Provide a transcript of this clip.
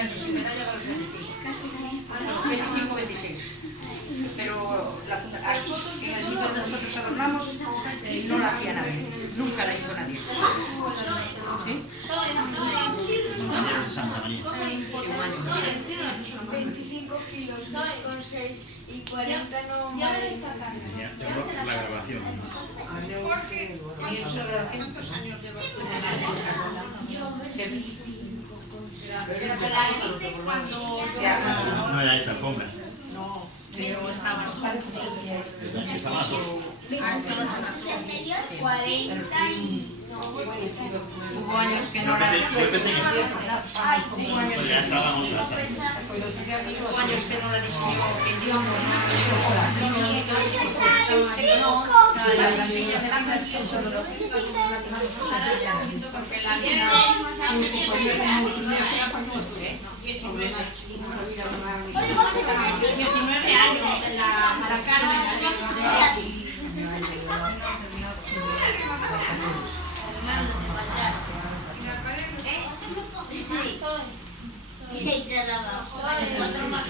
años sin medalla va a los 25-26. Pero aquí, en el sitio donde nosotros adornamos, no la hacía nadie. Nunca la hizo nadie. ¿Sí? Compañeros de Santa María. 25 kilos con 6 y 40 no vale. Tengo la grabación. ¿Y eso de 200 años llevas tú? No era esta alfombra. No, pero está más parecido. Está más. Hubo años que no la... Yo empecé en esta. Hubo años Pues ya estábamos atrás. Hubo años que no la diseñó quien dio. Ya la bajo. 4 más.